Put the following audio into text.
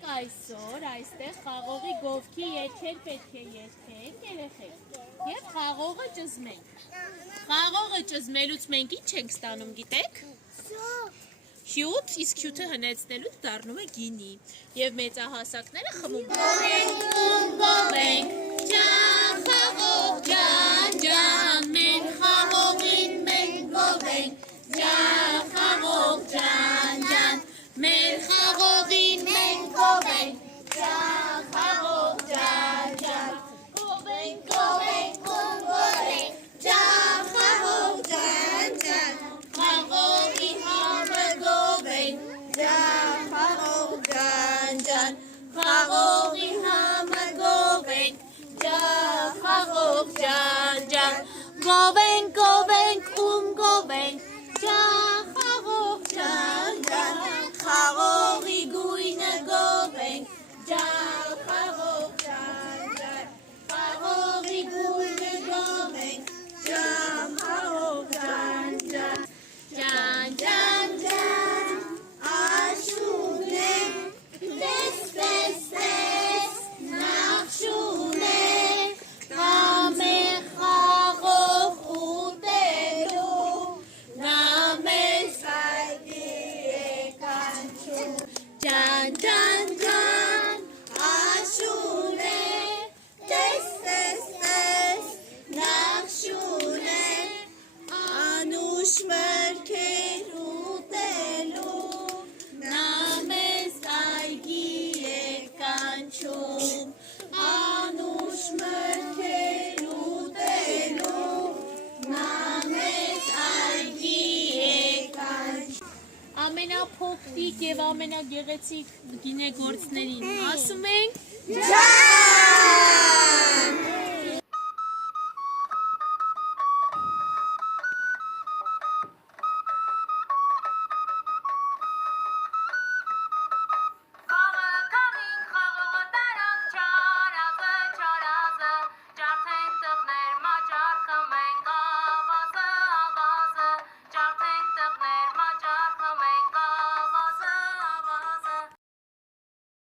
մենք այսօր այստեղ խաղողի գովքի երգեր պետք է երգենք երեխեք և խաղողը ճզմենք։ Խաղողը ճզմելուց մենք ինչ ենք ստանում գիտեք։ Հյութ, իսկ հյութը հնեցնելուց դառնում է գինի և մեծահասակները խմում ենք։ Ջան, խաղող ջան, ջան, մեր խաղողին մենք գովենք, ջան, խաղող ջան, ջան, մեր խաղողին մենք գովենք, ջան, խաղող ջան, ջան, գովենք, գովենք, գովենք, ջան, խաղող ջան, ջան, խաղողի համը գովենք, ջան, խաղող ջան, ջան, խաղողի համը գովենք, ջան, խաղող ջան, ջան, գովենք, գովենք, գովենք, ջան, խաղող ջան, ջան, խաղողի գույնը գովենք, ջան, խաղող ջան, ջան, խաղողի գույնը գովենք, ջան, խաղող ջան, ջան, ջան, ջան, ջան, աշուն է, տես, տես, տես, նախշուն է, համեղ խաղող ուտելու, նա մեզ հայտնի է կանչում, ջան, ջան, ջան, աշուն է, տես, տես, տես, նախշուն է, անուշ մրգեր ուտելու, նա մեզ այգի է կանչում, անուշ մրգեր ուտելու, նա մեզ այգի է կանչում։ Ամենափոքրիկ և ամենագեղեցիկ գինեգործներին ասում ենք ջան։